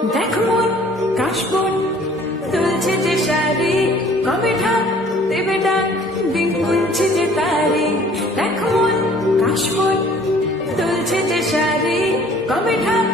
দেখ মন কাশবন তুলছে যে শাড়ি, কবে ঢাক দেবে ডাক, দিন গুনছে যে তারি। দেখ মন কাশবন তুলছে যে শাড়ি, কবে ঢাক